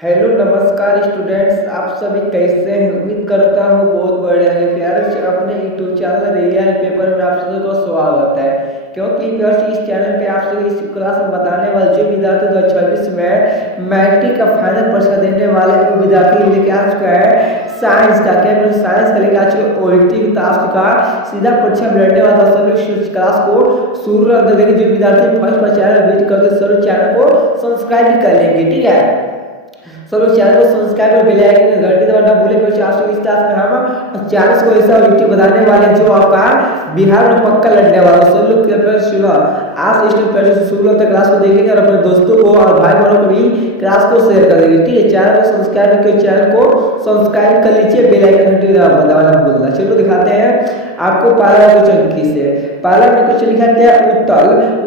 Hello नमस्कार students, आप सभी कैसे हैं? उम्मीद करता हूँ बहुत बढ़िया है। प्यारे से अपने यूट्यूब चैनल रियल पेपर में आप सभी को स्वागत है। क्योंकि प्यार से इस चैनल पे आप सभी इस क्लास में बताने वाले जो विद्यार्थी 2026 में मैट्रिक का फाइनल परीक्षा देने वाले वो विद्यार्थी लेके आ चुका है साइंस का। क्या साइंस का लेके आ चुका है ओलिम्पिक टास्क का सीधा परीक्षा में लड़ने वाला सभी क्लास को शुरू कर देंगे। जो विद्यार्थी फर्स्ट पर चैनल विजिट करते सभी चैनल को सब्सक्राइब भी कर लेंगे, ठीक है। सब लोग चैनल को सब्सक्राइब और बेल आइकन घंटी दबाना भूले। क्योंकि आज इस क्लास में हम चैनल को ऐसा यूट्यूब बताने वाले जो आपका बिहार में पक्का लड़ने वाला। सब लोग आज इस शुरू तक क्लास को देखेंगे और अपने दोस्तों को और भाई बहनों को भी क्लास को शेयर कर देंगे, ठीक है। चैनल को सब्सक्राइब करके चैनल को सब्सक्राइब कर लीजिए, बेल आइकन घंटी दबाना भूलना। चलो दिखाते हैं आपको पहला क्वेश्चन किसे। पहला क्वेश्चन लिखा गया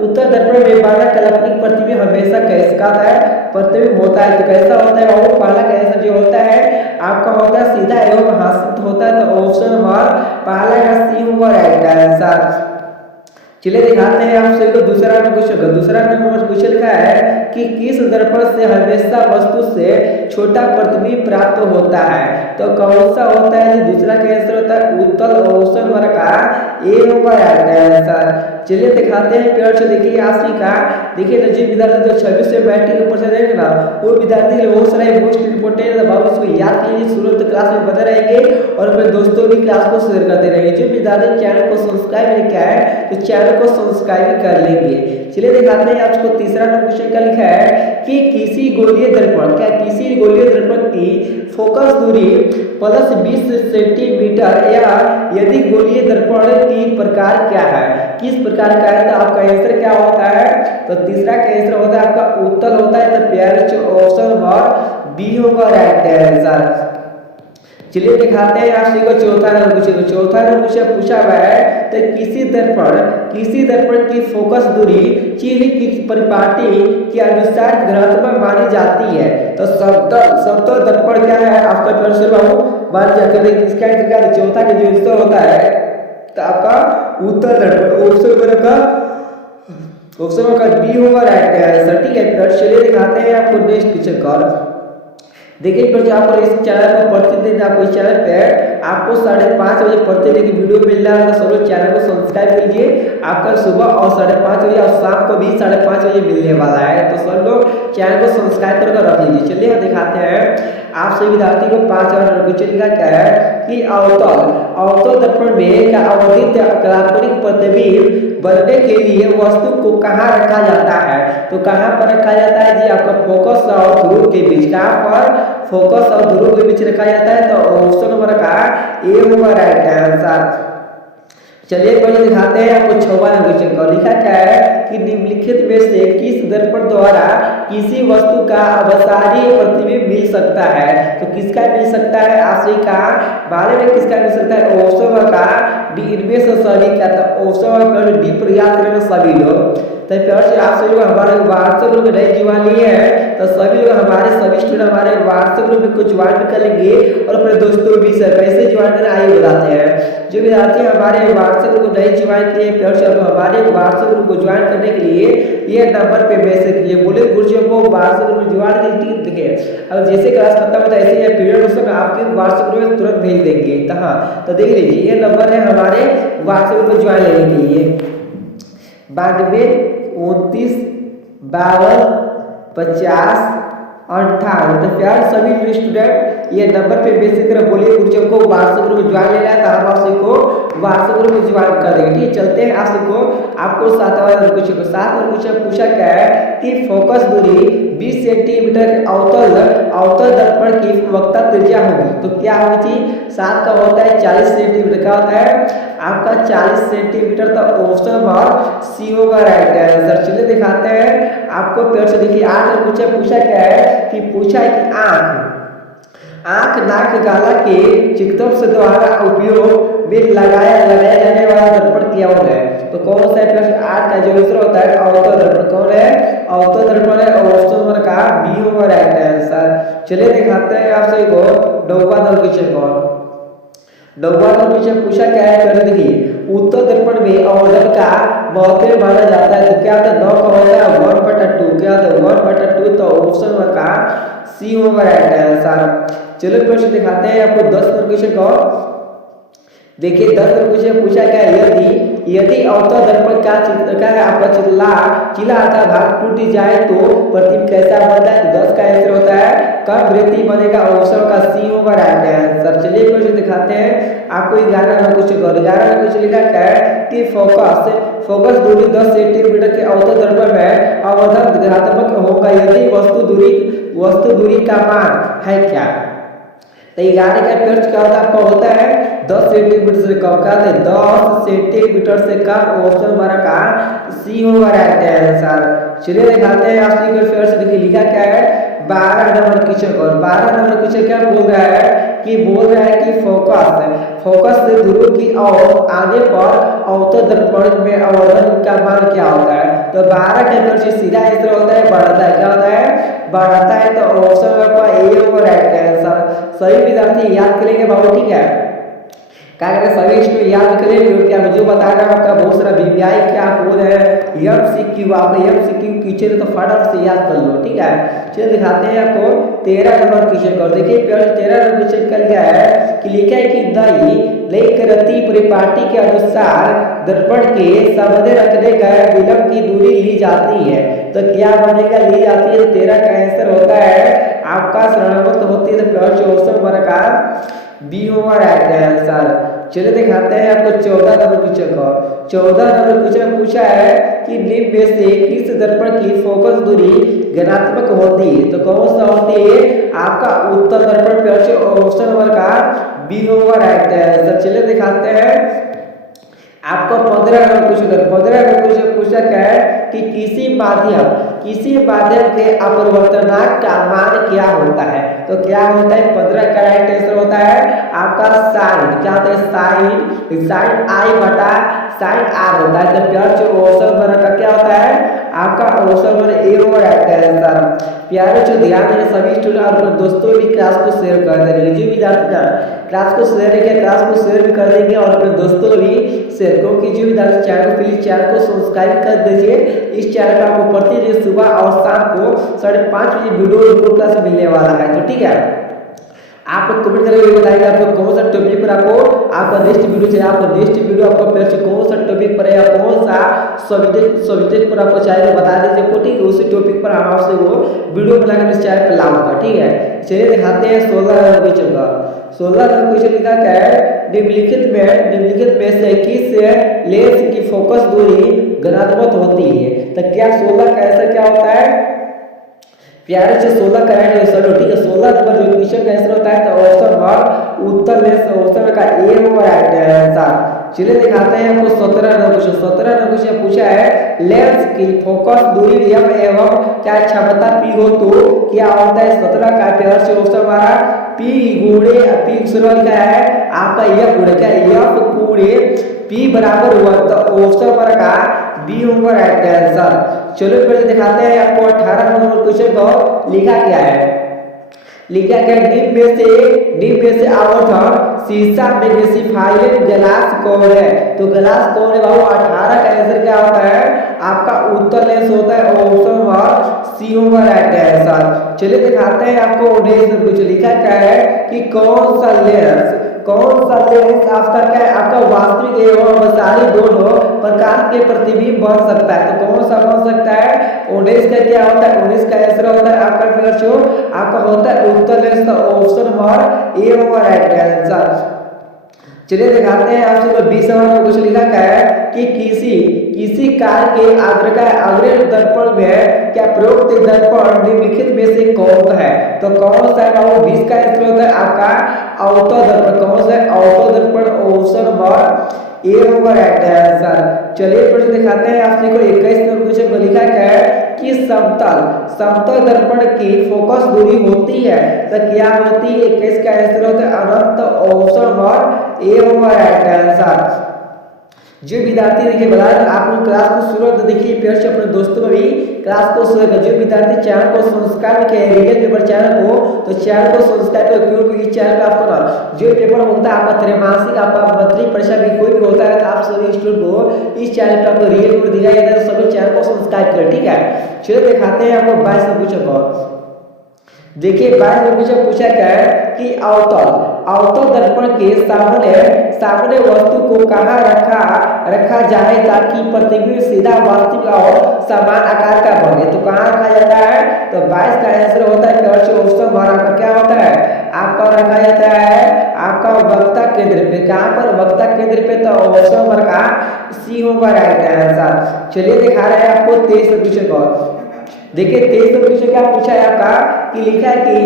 उत्तर दर्पण में बारह काल्पनिक प्रतिबिंब हमेशा कैसा है प्रतिबिंब होता है। तो कैसा होता है वो पहला का आंसर जो होता है आपका होता है सीधा एवं हासित होता है। तो ऑप्शन नंबर पहला का सी होगा राइट आंसर। चलिए दिखाते हैं आप सभी को दूसरा क्वेश्चन। दूसरा नंबर क्वेश्चन लिखा है कि किस दर्पण से हमेशा वस्तु से छोटा प्रतिबिंब प्राप्त होता है। तो कौन सा होता है जी? दूसरा का आंसर होता है उत्तल। ऑप्शन नंबर का ए होगा राइट आंसर। चलिए दिखाते हैं प्यार से। देखिए आशी का देखिए तो जो विद्यार्थी 2026 से मैट्रिक के परीक्षा देंगे ना वो विद्यार्थी के लिए बहुत सारे मोस्ट इंपोर्टेंट बाबू इसको याद कीजिए, शुरू तक क्लास में बने रहेंगे और अपने दोस्तों भी क्लास को शेयर करते रहेंगे। जो विद्यार्थी चैनल को सब्सक्राइब नहीं किया है तो चैनल को सब्सक्राइब कर लेंगे। चलिए दिखाते हैं आपको तीसरा क्वेश्चन का लिखा है कि किसी गोलीय दर्पण किसी गोलीय दर्पण की फोकस दूरी +20 सेंटीमीटर या यदि गोलीय दर्पण की प्रकार क्या है, किस प्रकार का है। तो आपका आंसर क्या होता है? तो तीसरा का आंसर होता है आपका उत्तल होता है। तो प्यारे ऑप्शन नंबर बी होगा राइट आंसर। चलिए दिखाते हैं आप सभी को चौथा नंबर पूछा हुआ है। तो किसी दर्पण की फोकस दूरी चीनी की परिपाटी के अनुसार धनात्मक मानी जाती है। तो समतल दर्पण क्या है आपका प्रश्न मान जाकर इसका आंसर चौथा का जो आंसर होता है तो आपका उत्तर दर्पण ऑप्शन का बी होगा राइट आंसर, ठीक है। चलिए दिखाते हैं आपको नेक्स्ट क्वेश्चन का। देखिए आपको इस चैनल को प्रतिदिन आपको इस चैनल पे आपको 5:30 बजे प्रतिदिन की वीडियो मिल रहा है। सब लोग चैनल को सब्सक्राइब कीजिए। आपका सुबह और 5:30 बजे और शाम को भी 5:30 बजे मिलने वाला है। तो सब लोग चैनल को सब्सक्राइब करके रख लीजिए। चलिए हम दिखाते हैं आप सभी विद्यार्थी को 5 और क्वेश्चन लिखा क्या है कि अवतल दर्पण में का अवधित काल्पनिक प्रतिबिंब बनने के लिए वस्तु को कहाँ रखा जाता है। तो कहाँ पर रखा जाता है जी? आपका फोकस और ध्रुव के बीच। कहाँ पर? फोकस और ध्रुव के बीच रखा जाता है। तो ऑप्शन नंबर का ए होगा राइट आंसर। चलिए पहले दिखाते हैं आपको 6वां क्वेश्चन का। लिखा क्या है कि निम्नलिखित में से किस दर्पण द्वारा किसी वस्तु का अवसारीय प्रतिबिंब मिल सकता है। तो किसका मिल सकता है? आशी का बारे में किसका मिल सकता है? ऑप्शन का डी इनमें से सभी का। तो ऑप्शन डी पर याद करेंगे सभी लोग। तो प्यार से आप सभी लोग हमारे व्हाट्सएप ग्रुप में नए जुड़वा लिए हैं तो सभी लोग हमारे सभी स्टूडेंट हमारे व्हाट्सएप ग्रुप में कुछ ज्वाइन भी कर लेंगे और अपने दोस्तों भी सर कैसे ज्वाइन करना आइए बताते हैं। जो विद्यार्थी हमारे व्हाट्सएप ग्रुप को नए ज्वाइन किए प्यार से हमारे व्हाट्सएप ग्रुप को ज्वाइन करने के लिए ये नंबर पे मैसेज कीजिए, बोले गुरुजी को व्हाट्सएप ग्रुप में ज्वाइन कीजिए, देखिए अब जैसे क्लास खत्म होता है ऐसे ही पीरियड उस समय आपके व्हाट्सएप ग्रुप में तुरंत भेज देंगे। तो हाँ तो देख लीजिए ये नंबर है हमारे व्हाट्सएप ग्रुप में ज्वाइन लेने के लिए 92 29 52 50 58। तो प्यार सभी स्टूडेंट ये नंबर पे मैसेज कर बोलिए गुरुजी को व्हाट्सएप ग्रुप में ज्वाइन लेना है तो हम आप सभी को व्हाट्सएप ग्रुप में ज्वाइन कर देंगे, ठीक है। चलते हैं आप सभी को आपको 7वां क्वेश्चन पूछा क्या है कि फोकस दूरी 20 सेंटीमीटर अवतल दर्पण की वक्ता त्रिज्या होगी। तो क्या होगी? 7 का होता है 40 सेंटीमीटर का होता है आपका 40 सेंटीमीटर। तो ऑप्शन नंबर सी होगा राइट आंसर। चलिए दिखाते हैं आपको पेड़ से। देखिए 8 पूछा क्या है कि पूछा है कि आंख नाक गाला के चिकित्सक से द्वारा उपयोग में लगाया जाने वाला दर्पण क्या होता है। तो कौन सा है? 8 का जो आंसर होता है अवतल दर्पण। कौन है? अवतल दर्पण है। ऑप्शन नंबर का बी होगा राइट आंसर। चलिए दिखाते हैं आप सभी को 9वां क्वेश्चन को। 9वां क्वेश्चन पूछा क्या है? पहले देखिए उत्तर दर्पण में अवतल का महत्व माना जाता है। तो क्या होता है? 9 का होता है 1/2। क्या होता है? 1/2। तो ऑप्शन नंबर का सी होगा राइट आंसर। चलो प्रश्न दिखाते हैं आपको 10 नंबर क्वेश्चन का। देखिए 10 नंबर क्वेश्चन पूछा क्या, यदि अवतल दर्पण का चित्र का आपका चिल्ला आधा भाग टूट जाए तो प्रतिबिंब कैसा बनता है? तो 10 का आंसर होता है कब वृत्ति बनेगा, ऑप्शन का सी होगा राइट आंसर। चलिए क्वेश्चन दिखाते हैं आपको। 11 नंबर क्वेश्चन 11 नंबर क्वेश्चन लिखा क्या है कि फोकस दूरी 10 सेंटीमीटर के अवतल दर्पण में अवतल धनात्मक होगा यदि वस्तु दूरी का मान है क्या? तो 11 का प्रश्न क्या होता है आपका होता है 10 सेंटीमीटर से कम का, 10 सेंटीमीटर से कम, ऑप्शन हमारा का सी होगा राइट आंसर। चलिए दिखाते हैं आपकी कोई फिर से देखिए लिखा क्या है 12 नंबर क्वेश्चन को। 12 नंबर क्वेश्चन क्या बोल रहा है कि फोकस से दूर की ओर आने पर अवतल दर्पण में अवतल का मान क्या होता है? तो 12 के अंदर सीधा आंसर होता है बढ़ता है, क्या होता है बढ़ाता है। तो ऑप्शन आपका ए होगा राइट आंसर। सभी विद्यार्थी याद करेंगे बाबू, ठीक है क्या करें सभी इसको याद करें, क्योंकि आप जो बता रहा हूं आपका बहुत सारा वीवीआई क्या बोल है एमसीक्यू, आपका एमसीक्यू कीचड़ तो फटाफट से याद कर लो, ठीक है। चलिए दिखाते हैं आपको 13 नंबर क्वेश्चन कर। देखिए 13 नंबर क्वेश्चन कल क्या है कि लिखा है कि दही करती परिपाटी के अनुसार दर्पण के सामने रखने का विलंब की दूरी ली जाती है, तो क्या बनेगा ली जाती है? 13 का आंसर होता है आपका शरणागत होती है, तो ऑप्शन हमारा का बी होगा राइट आंसर। चलिए दिखाते हैं आपको 14 नंबर क्वेश्चन का। 14 नंबर क्वेश्चन पूछा है कि निम्न में से किस दर्पण की फोकस दूरी धनात्मक होती है? तो कौन सा होती है आपका उत्तल दर्पण पे, ऑप्शन नंबर का बी होगा राइट आंसर। चलिए दिखाते हैं आपको 15 नंबर क्वेश्चन। 15 नंबर क्वेश्चन पूछा क्या है कि किसी माध्यम के अपवर्तनांक का मान क्या होता है? तो क्या होता है 15 का राइट आंसर होता है आपका साइन, क्या होता है साइन आई बटा साइन आर होता है। तो प्यार जो ऑप्शन नंबर का क्या होता है आपका ऑप्शन नंबर ए होगा राइट आंसर। प्यारे जो ध्यान दें सभी स्टूडेंट और दोस्तों भी क्लास को शेयर कर देंगे, जो विद्यार्थी क्लास को शेयर करेंगे क्लास को शेयर भी कर देंगे और अपने दोस्तों को भी शेयर करो कि जो विद्यार्थी चैनल प्लीज चैनल को सब्सक्राइब कर दीजिए। इस चैनल पर आपको प्रतिदिन सुबह और शाम को 5:30 बजे वीडियो क्लास मिलने वाला है, तो ठीक है आप लोग कमेंट करके बताइए आपको कौन सा टॉपिक पर आपका नेक्स्ट वीडियो चाहिए, आपका नेक्स्ट वीडियो आपको फिर से कौन सा टॉपिक पर या कौन सा सब्जेक्ट पर आपको चाहिए बता दीजिए को, ठीक है उसी टॉपिक पर हम आपसे वो वीडियो बनाकर इस चैनल पर लाऊंगा, ठीक है। चलिए दिखाते हैं 16 नंबर क्वेश्चन का। 16 नंबर क्वेश्चन लिखा क्या है निम्नलिखित में से किस लेंस की फोकस दूरी धनात्मक होती है? तो क्या 16 का आंसर क्या होता है प्यारे से 16 का राइट आंसर, ठीक है 16 नंबर जो क्वेश्चन का आंसर होता है तो ऑप्शन और उत्तर लेंस ऑप्शन का ए होगा राइट आंसर। चलिए दिखाते हैं आपको 17 नंबर क्वेश्चन। 17 नंबर क्वेश्चन पूछा है लेंस की फोकस दूरी एम एवं क्या क्षमता पी हो तो क्या होता है? 17 का प्यार से ऑप्शन हमारा पी शुरू लिखा है आपका एफ गुणे क्या एफ गुणे पी बराबर हुआ, तो ऑप्शन हमारा का बी होगा राइट आंसर। चलो फिर दिखाते हैं आपको 18 नंबर क्वेश्चन को। लिखा क्या है डिप में से आवर्धन शीशा मैग्नीफाइंग ग्लास कौन है? तो ग्लास कौन है बाबू? 18 का आंसर क्या होता है आपका उत्तर लेंस होता है, ऑप्शन नंबर सी होगा राइट आंसर। चलिए दिखाते हैं आपको 19 नंबर क्वेश्चन। लिखा क्या है कि कौन सा लेंस आपका क्या है आपका वास्तविक एवं वैचारिक दोनों प्रकार के प्रतिबिंब बन सकता है? तो कौन सा बन सकता है? 19 का क्या होता है 19 का आंसर होता है आपका फिर जो आपका होता है उत्तर लेंस, तो ऑप्शन नंबर ए होगा राइट आंसर। चलिए दिखाते हैं आपसे 20 नंबर क्वेश्चन लिखा क्या है कि किसी कार के अग्र दर्पण में क्या प्रयुक्त दर्पण निम्नलिखित में से कौन है? तो कौन सा है 20 का आंसर होता है आपका अवतल दर्पण, कौन सा है अवतल दर्पण, ऑप्शन नंबर ए होगा राइट आंसर। चलिए प्रश्न दिखाते हैं आपसे को 21 नंबर क्वेश्चन को। लिखा क्या है कि समतल दर्पण की फोकस दूरी होती है, तो क्या होती है? 21 का आंसर होता है अनंत, ऑप्शन नंबर ए होगा राइट आंसर। जो विद्यार्थी देखिए बता आप लोग क्लास को शुरू देखिए फिर से अपने दोस्तों में भी क्लास को शुरू कर। जो विद्यार्थी चैनल को सब्सक्राइब किया है रीजन पेपर चैनल को, तो चैनल को सब्सक्राइब करो, क्योंकि इस चैनल पे आपको ना जो पेपर होता है आपका त्रैमासिक आपका मंथली परीक्षा भी कोई भी होता है तो आप सभी स्टूडेंट को इस चैनल पे आपको रियल पेपर दिया जाता है, तो सभी चैनल को सब्सक्राइब करें, ठीक है। चलिए दिखाते हैं आपको 22 नंबर क्वेश्चन को। देखिए 22 में कुछ पूछा क्या है कि अवतल अवतल दर्पण के सामने सामने वस्तु को कहाँ रखा रखा जाए ताकि प्रतिबिंब सीधा वास्तविक और समान आकार का बने। तो कहाँ रखा जाता है? तो 22 का आंसर होता है ऑप्शन वन आपका क्या होता है? आपका रखा जाता है आपका वक्ता केंद्र पे। कहाँ पर? वक्ता केंद्र पे। तो ऑप्शन नंबर का सी होगा राइट आंसर। चलिए दिखा रहे हैं आपको 23 में क्वेश्चन को। देखिए 23 में क्वेश्चन क्या पूछा है आपका कि लिखा है कि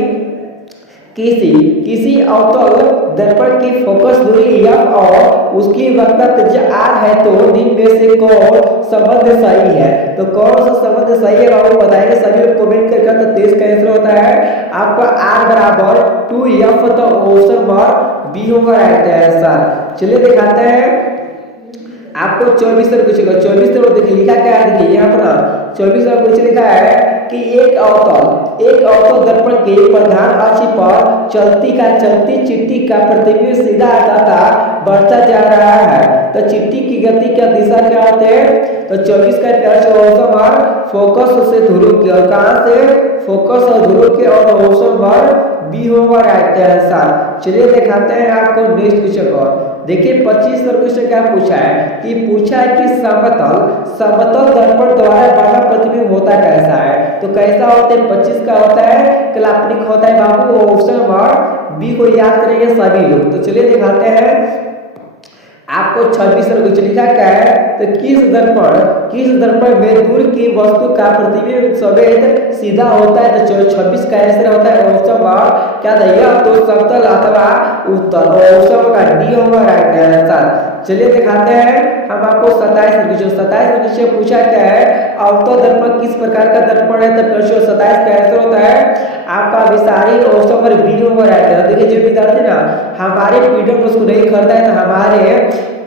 किसी अवतल दर्पण की फोकस दूरी f और उसकी वक्रता त्रिज्या r है तो निम्न में से कौन संबंध सही है? तो कौन सा संबंध सही है बाबू बताएंगे सभी लोग कमेंट करके। तो 23 का आंसर होता है आपका r बराबर 2f। तो ऑप्शन नंबर बी होगा राइट आंसर। चलिए दिखाते हैं आपको 24 से पूछेगा। 24 से देखिए लिखा क्या है, देखिए यहाँ पर 24 में कुछ लिखा है कि एक अवतल दर्पण के प्रधान अक्ष पर चलती चिट्ठी का प्रतिबिंब सीधा तथा बढ़ता जा रहा है। तो चिट्ठी की गति का दिशा क्या होते हैं? तो 24 का ऑप्शन फोकस से ध्रुव की, और कहाँ से? फोकस और ध्रुव के, और ऑप्शन नंबर बी होगा राइट आंसर। चलिए दिखाते हैं आपको नेक्स्ट क्वेश्चन को। देखिए 25 नंबर क्वेश्चन क्या पूछा है कि समतल दर्पण द्वारा बना प्रतिबिंब होता कैसा है? तो कैसा होता है? 25 का होता है काल्पनिक होता है बाबू। ऑप्शन नंबर बी को याद करेंगे सभी लोग। तो चलिए दिखाते हैं आपको 26 में कुछ लिखा क्या है? तो किस दर्पण में दूर की वस्तु का प्रतिबिंब सफेद सीधा होता है? तो 26 का आंसर होता है ऑप्शन नंबर क्या दिया? तो समतल अथवा उत्तल। ऑप्शन का डी होगा राइट आंसर। चलिए दिखाते हैं हम आपको 27 में पूछा क्या है? अवतल दर्पण किस प्रकार का दर्पण है? तो 27 का आंसर होता है आपका विसारी। ऑप्शन नंबर बी होगा राइट आंसर। देखिए जो विद्यार्थी ना हमारे पीडीएफ नोट्स को नहीं खरीदा है तो हमारे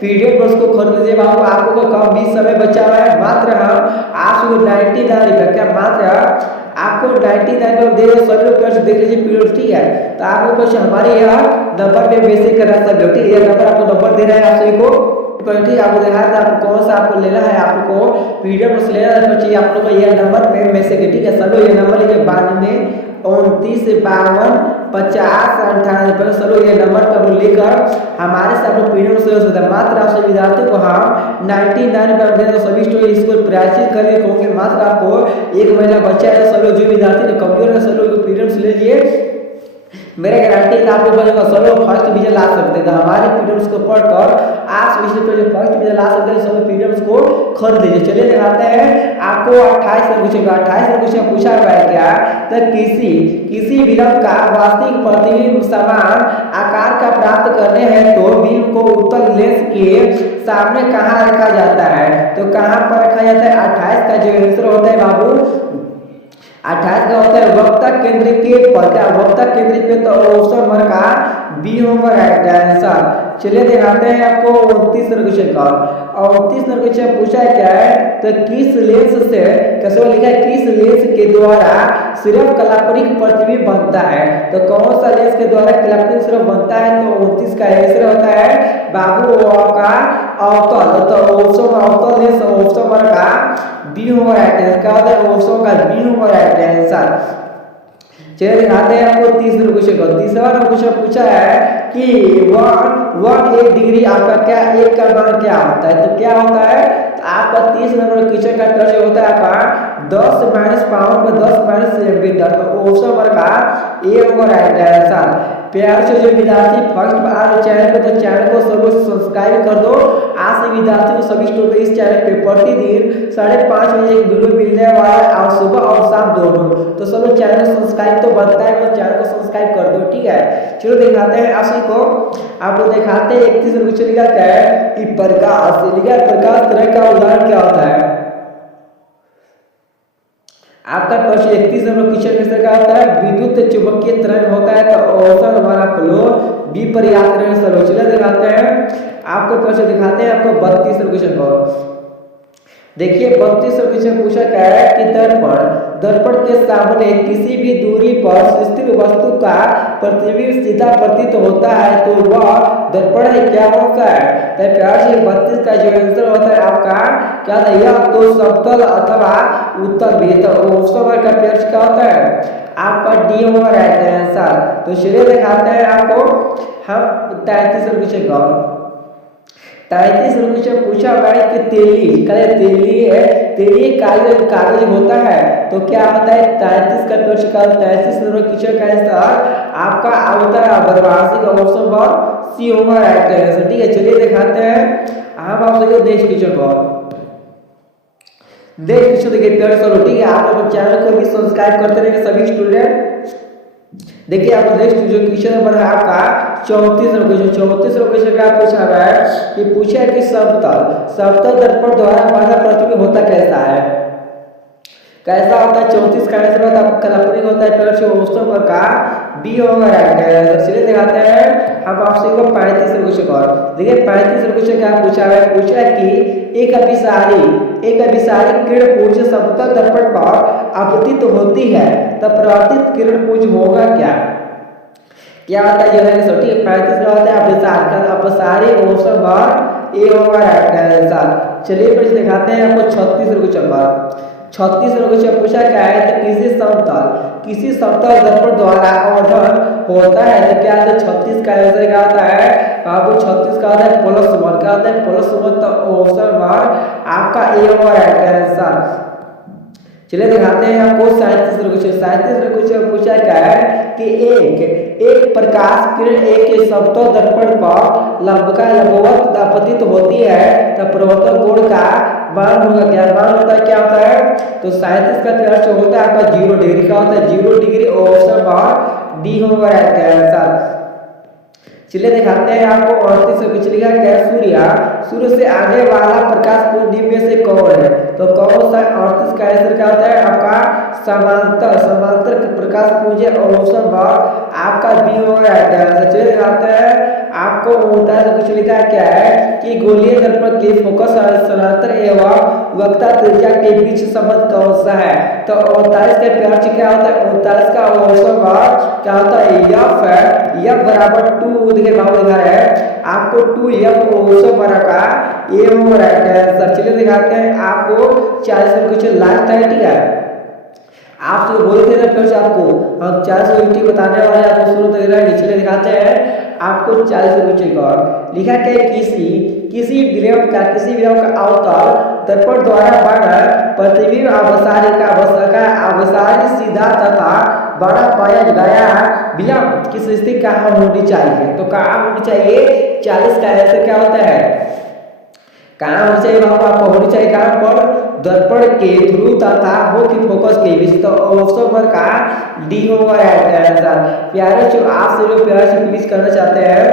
पीडीएफ नोट्स को खरीद लीजिए बाबू। आपको कम 20 समय बचा हुआ है। मात्र हम आपको 99 रुपये क्या मात्र आपको 99 में दे रहे सभी लोग कर देख लीजिए पीडीएफ, ठीक है? तो आपको कुछ हमारे यहाँ नंबर पे मैसेज करना सब लोग, ठीक है? नंबर आपको नंबर दे रहे हैं आप सभी को, ठीक है? आपको दिखाया था आपको कौन सा आपको लेना है। आपको पीडीएफ नोट्स लेना है तो चाहिए आप लोग को ये नंबर पे मैसेज है, ठीक है? सब लोग ये नंबर लिखे 92 29 52 50 98 सब लोग ये नंबर पर लेकर हमारे से आप लोग पीडीएफ से होता है। मात्र आप सभी विद्यार्थियों को हम 99 रुपये दें तो सभी स्टूडेंट इसको प्रयासित करें क्योंकि मात्र आपको 1 महीना बचा है। तो सब लोग जो विद्यार्थी ने कमजोर है सब लोग पीडीएफ ले लिए। मेरे गारंटी है आपके बच्चों सब लोग फर्स्ट डिवीजन ला सकते हैं। तो हमारे पीडीएफ को पढ़कर आज विषय पर जो फर्स्ट डिवीजन ला सकते हैं सब पीडीएफ को खरीद लीजिए। चलिए दिखाते हैं आपको 28 में पूछेगा। 28 में क्वेश्चन पूछा हुआ है क्या? तो किसी विलंब का वास्तविक प्रतिबिंब समान आकार का प्राप्त करने हैं तो बिंब को उत्तल लेंस के सामने कहाँ रखा जाता है? तो कहाँ पर रखा जाता है? 28 का जो आंसर होता है बाबू 28 का होता है वक्ता केंद्र के पर। क्या वक्ता केंद्र पे? तो ऑप्शन नंबर का बी होगा राइट आंसर। चलिए दिखाते हैं आपको 29 क्वेश्चन का। 29 क्वेश्चन पूछा है क्या है? तो किस लेंस से कैसे लिखा है? किस लेंस के द्वारा सिर्फ काल्पनिक प्रतिबिंब बनता है? तो कौन सा लेंस के द्वारा काल्पनिक सिर्फ बनता है? तो 29 का आंसर होता है बाबू आपका अवतल। तो ऑप्शन अवतल लेंस ऑप्शन नंबर का बी होगा राइट आंसर। क्या होता है? ऑप्शन का बी होगा राइट आंसर। चलिए दिखाते हैं आपको 30 क्वेश्चन को। 30वां क्वेश्चन पूछा है कि 1 डिग्री आपका क्या एक का मान क्या होता है? तो क्या होता है? तो आपका 30 नंबर क्वेश्चन का टच होता है आपका 10 - पावर में 10 - सेंटीमीटर। तो ऑप्शन नंबर का ए होगा राइट आंसर। प्यार से जो विद्यार्थी फर्स्ट बार चैनल पे तो चैनल को सब सब्सक्राइब कर दो। आज से विद्यार्थी को सभी स्टूडेंट इस चैनल पे प्रतिदिन 5:30 बजे एक वीडियो मिलने वाला है और सुबह और शाम दोनों। तो सब लोग चैनल को सब्सक्राइब तो बनता है तो चैनल को सब्सक्राइब कर दो, ठीक है? चलो दिखाते हैं आशी को आपको दिखाते हैं 31 में कुछ लिखा क्या है कि प्रकाश तरंग का उदाहरण क्या होता है? आपका क्वेश्चन 31 नंबर क्वेश्चन कैसे का होता है? विद्युत चुंबकीय तरंग होता है। तो ऑप्शन हमारा लोग बी पर याद करेंगे सब। चलिए दिखाते हैं आपको क्वेश्चन दिखाते हैं आपको 32 क्वेश्चन को। देखिए 32 क्वेश्चन पूछा क्या है कि दर्पण के सामने किसी भी दूरी पर स्थिर वस्तु का प्रतिबिंब सीधा प्रतीत होता है तो वह दर्पण है। क्या होता है? तो प्यार से 32 का जो आंसर होता है आपका क्या था? यह तो समतल अथवा उत्तल भी। तो ऑप्शन का प्यार क्या होता है? आपका डी होगा राइट आंसर। तो चलिए दिखाते हैं आपको हम 33 क्वेश्चन का। 33 क्वेश्चन पूछा हुआ है कि तेली कल तेली है, तेली कागज कागज होता है तो क्या होता है 33 का क्वेश्चन का 33 नंबर क्वेश्चन का आंसर आपका होता है बदमाशी का ऑप्शन पर सी होगा राइट आंसर। ठीक है, चलिए दिखाते हैं हम आपसे देश क्वेश्चन को। देश क्वेश्चन देखिए प्यारे सर, ठीक है, आप अपने चैनल को भी सब्सक्राइब करते रहिए सभी स्टूडेंट। देखिए आपको नेक्स्ट जो क्वेश्चन नंबर है आपका 34 क्वेश्चन का पूछा हुआ है कि पूछा है कि समतल दर्पण द्वारा बाधा प्रतिबिंब होता कैसा है, कैसा होता है। 34 का आंसर होता है काल्पनिक होता है, प्लस औसत का बी होगा राइट आंसर। चलिए दिखाते हैं हम आपसे को 35 क्वेश्चन और देखिए 35 क्वेश्चन क्या पूछा है। पूछा है कि एक अभिसारी किरण पुंज समतल दर्पण पर आपतित होती है तब परावर्तित किरण पुंज होगा क्या होता है। ये सो ठीक 35 का होता है अपसारी औसत बार ए होगा राइट आंसर। चलिए फिर दिखाते हैं आपको 36 क्वेश्चन पर। 36 क्वेश्चन पूछा क्या है तो किसी समतल दर्पण द्वारा अवधन होता है तो क्या होता है 36 का आंसर क्या होता है आपको 36 का होता है +1 क्या होता है +1 तो ऑप्शन बार आपका ए होगा राइट आंसर। चलिए दिखाते हैं आपको 37 क्वेश्चन पूछा क्या है कि एक प्रकाश किरण एक समतल दर्पण पर लंबवत आपतित होती है तब प्रवर्तक कोण का मान होगा क्या होता है। तो 37 का प्रश्न होता है आपका 0 डिग्री का होता है 0 डिग्री ऑप्शन बार डी होगा राइट आंसर। चलिए दिखाते हैं आपको 38 क्वेश्चन लिखा क्या सूर्य से आने वाला प्रकाश पुंज में से कौन है तो कौन सा 38 का आंसर क्या होता है आपका समांतर प्रकाश पुंज ऑप्शन बार आपका बी होगा राइट आंसर। चलिए दिखाते हैं आपको 39 क्वेश्चन लिखा क्या है कि गोलीय दर्पण के फोकस समांतर एवं वक्रता त्रिज्या के बीच संबंध कौन सा है तो 39 का प्रश्न क्या होता है 39 का ऑप्शन बार क्या होता है एफ है एफ बराबर 2 देखिए बाबू दिखा रहा है आपको 2f ऑप्शन बराबर का ए होगा राइट आंसर। चलिए दिखाते हैं आपको 40 क्वेश्चन लास्ट है, ठीक है, आप तो बोले थे ना फिर से आपको हम 40 क्वेश्चन बताने वाले आपको शुरू तक रहे। चलिए दिखाते हैं आपको 40 क्वेश्चन का लिखा क्या किसी विलयन का अवतल दर्पण द्वारा बना प्रतिबिंब अवसारी सीधा तथा बड़ा पाया गया विलंब किस स्थिति कहाँ होनी चाहिए तो कहाँ होनी चाहिए 40 का आंसर क्या होता है कहाँ होनी चाहिए आपको होनी चाहिए कहाँ पर दर्पण के ध्रुव तथा मुख्य फोकस के बीच तो ऑप्शन पर का डी होगा राइट आंसर। प्यारे जो आपसे जो प्यार से प्लीज करना चाहते हैं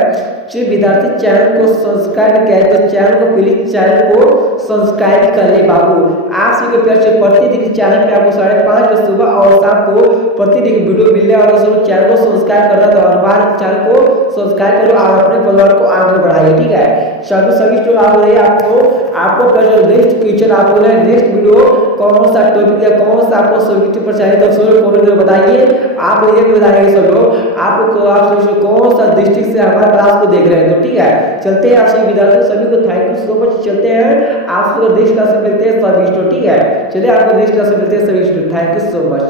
जो विद्यार्थी चैनल को सब्सक्राइब किया तो चैनल को प्लीज चैनल को सब्सक्राइब कर ले बाबू। आप सभी को प्यार से प्रतिदिन चैनल पे आपको 5:30 बजे सुबह और शाम को प्रतिदिन वीडियो मिलने वाला है। चैनल को सब्सक्राइब करना तो हर बार चैनल को सब्सक्राइब करो और अपने परिवार को आगे बढ़ाइए, ठीक है। सभी स्टूडेंट आप रही आपको नेक्स्ट क्वेश्चन आपको नेक्स्ट वीडियो कौन सा टॉपिक या कौन सा आपको सब्जेक्ट पर चाहिए तो सब कमेंट में बताइए। आप ये भी बताइए सब लोग आपको आप कौन सा डिस्ट्रिक्ट से हमारे क्लास को देख रहे हैं तो ठीक है। चलते हैं आप सभी विद्यार्थियों सभी को थैंक यू सो मच। चलते हैं आप सबको नेक्स्ट क्लास में मिलते हैं सभी स्टूडेंट, ठीक है। चलिए आपको नेक्स्ट क्लास में मिलते हैं सभी student, thank you so much.